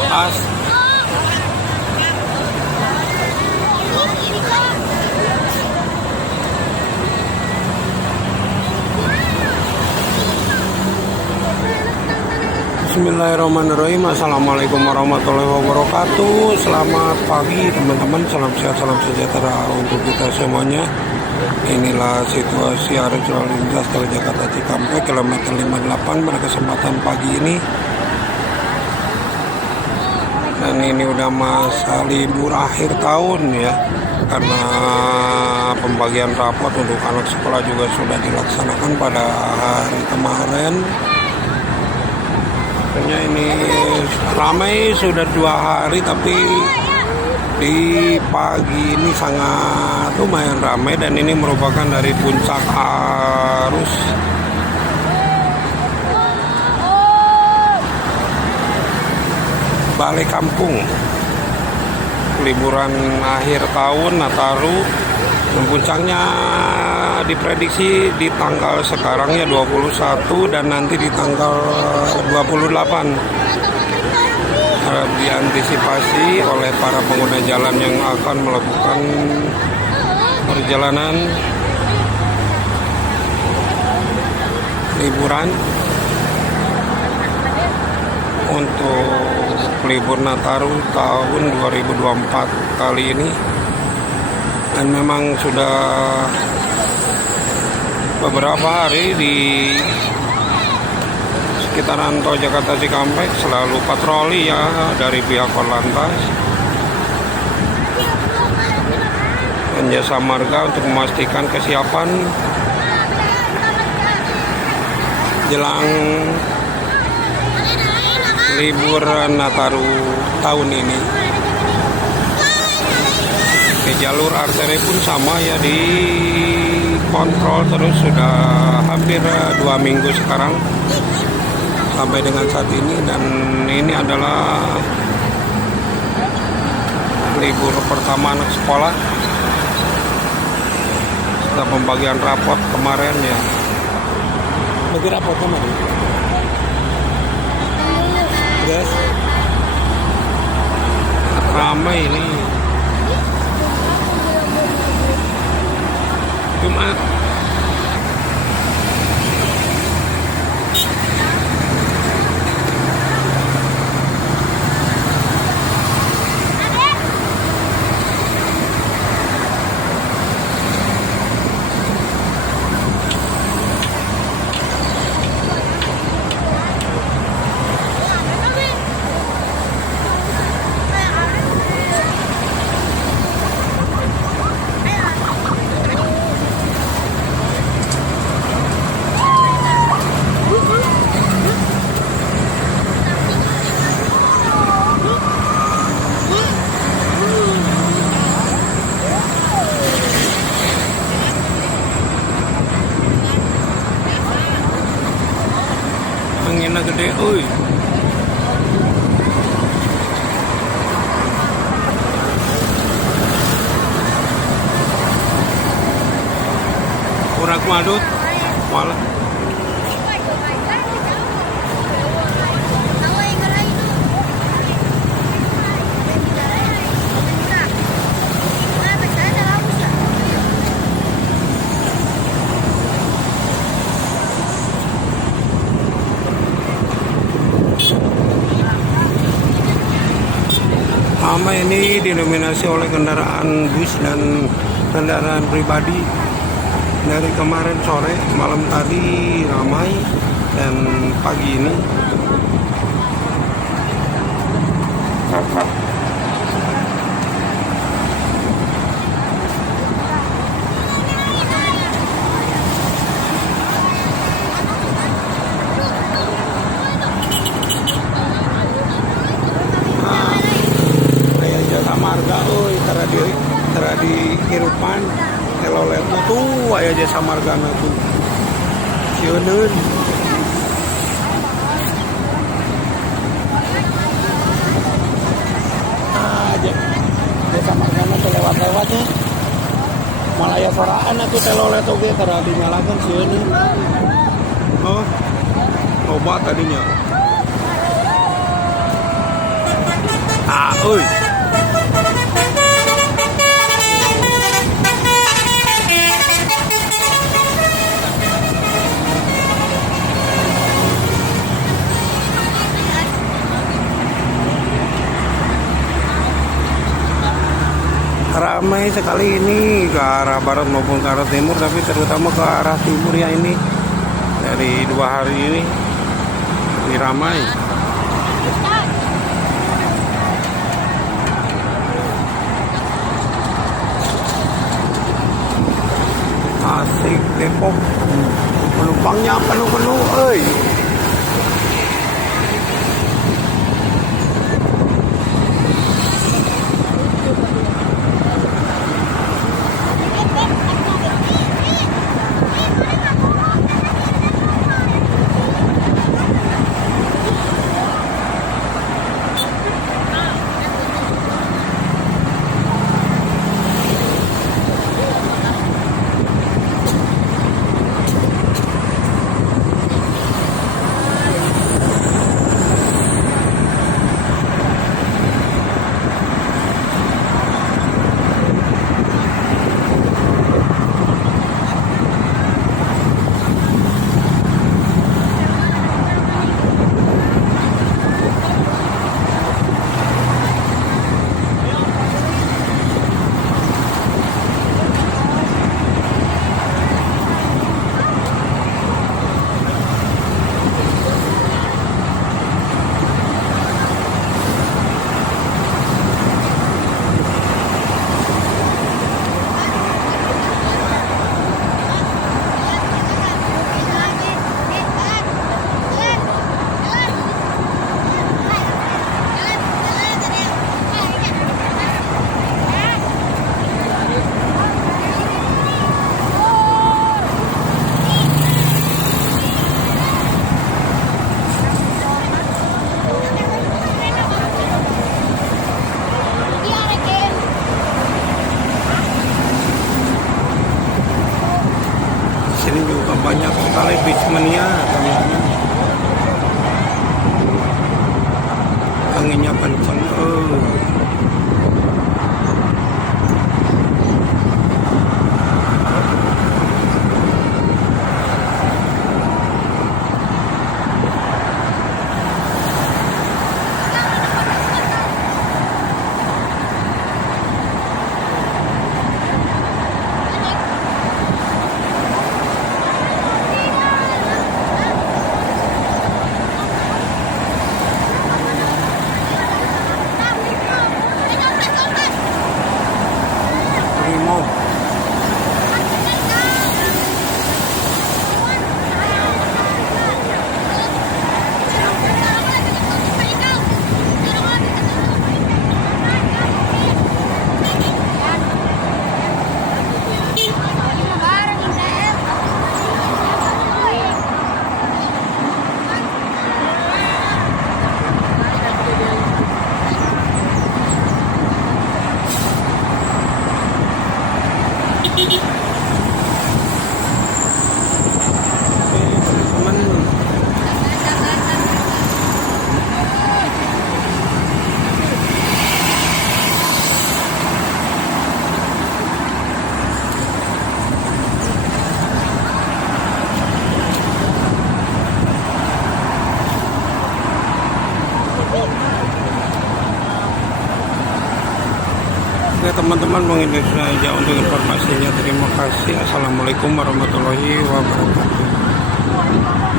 tas. Bismillahirrahmanirrahim. Assalamualaikum warahmatullahi wabarakatuh. Selamat pagi teman-teman. Salam sehat, salam sejahtera untuk kita semuanya. Inilah situasi arus lalu lintas tol Jakarta Cikampek kilometer 58 pada kesempatan pagi ini. Dan ini udah masa libur akhir tahun ya, karena pembagian rapot untuk anak sekolah juga sudah dilaksanakan pada hari kemarin. Sebenarnya ini ramai sudah 2 hari, tapi di pagi ini sangat lumayan ramai, dan ini merupakan dari puncak arus balik kampung liburan akhir tahun Nataru. Dan puncaknya diprediksi di tanggal sekarang ya 21 dan nanti di tanggal 28. Harap diantisipasi oleh para pengguna jalan yang akan melakukan perjalanan liburan untuk libur Nataru tahun 2024 kali ini. Dan memang sudah beberapa hari di sekitaran tol Jakarta Cikampek selalu patroli ya dari pihak Korlantas dan Jasa Marga untuk memastikan kesiapan jelang libur Nataru tahun ini. Di jalur arteri pun sama ya, dikontrol terus sudah hampir 2 minggu sekarang sampai dengan saat ini. Dan ini adalah libur pertama anak sekolah setelah pembagian rapot kemarin ya. Bagi rapot kemarin guys, ramai ini Jumat. Anginnya gede, oi. Urak madut, malah. Ramai ini didominasi oleh kendaraan bus dan kendaraan pribadi. Dari kemarin sore, malam tadi ramai, dan pagi ini Marga, oi, teradi kehidupan telolet tuh, aya Jasa Marga tuh, sieun. Jasa Marga tuh lewat-lewat ya, malah ya soraan tuh telolet oke teradi nyalakan sieun. Oh, obat tadinya. Ah, uy. Ramai sekali ini ke arah barat maupun ke arah timur, tapi terutama ke arah timur ya ini. Dari 2 hari ini ramai. Asik Depok, penumpangnya penuh-penuh, oi. Sini juga banyak sekali beach mania, teman-teman. Anginnya kencang. Oke teman-teman, mungkin itu saja untuk informasinya. Terima kasih. Assalamualaikum warahmatullahi wabarakatuh.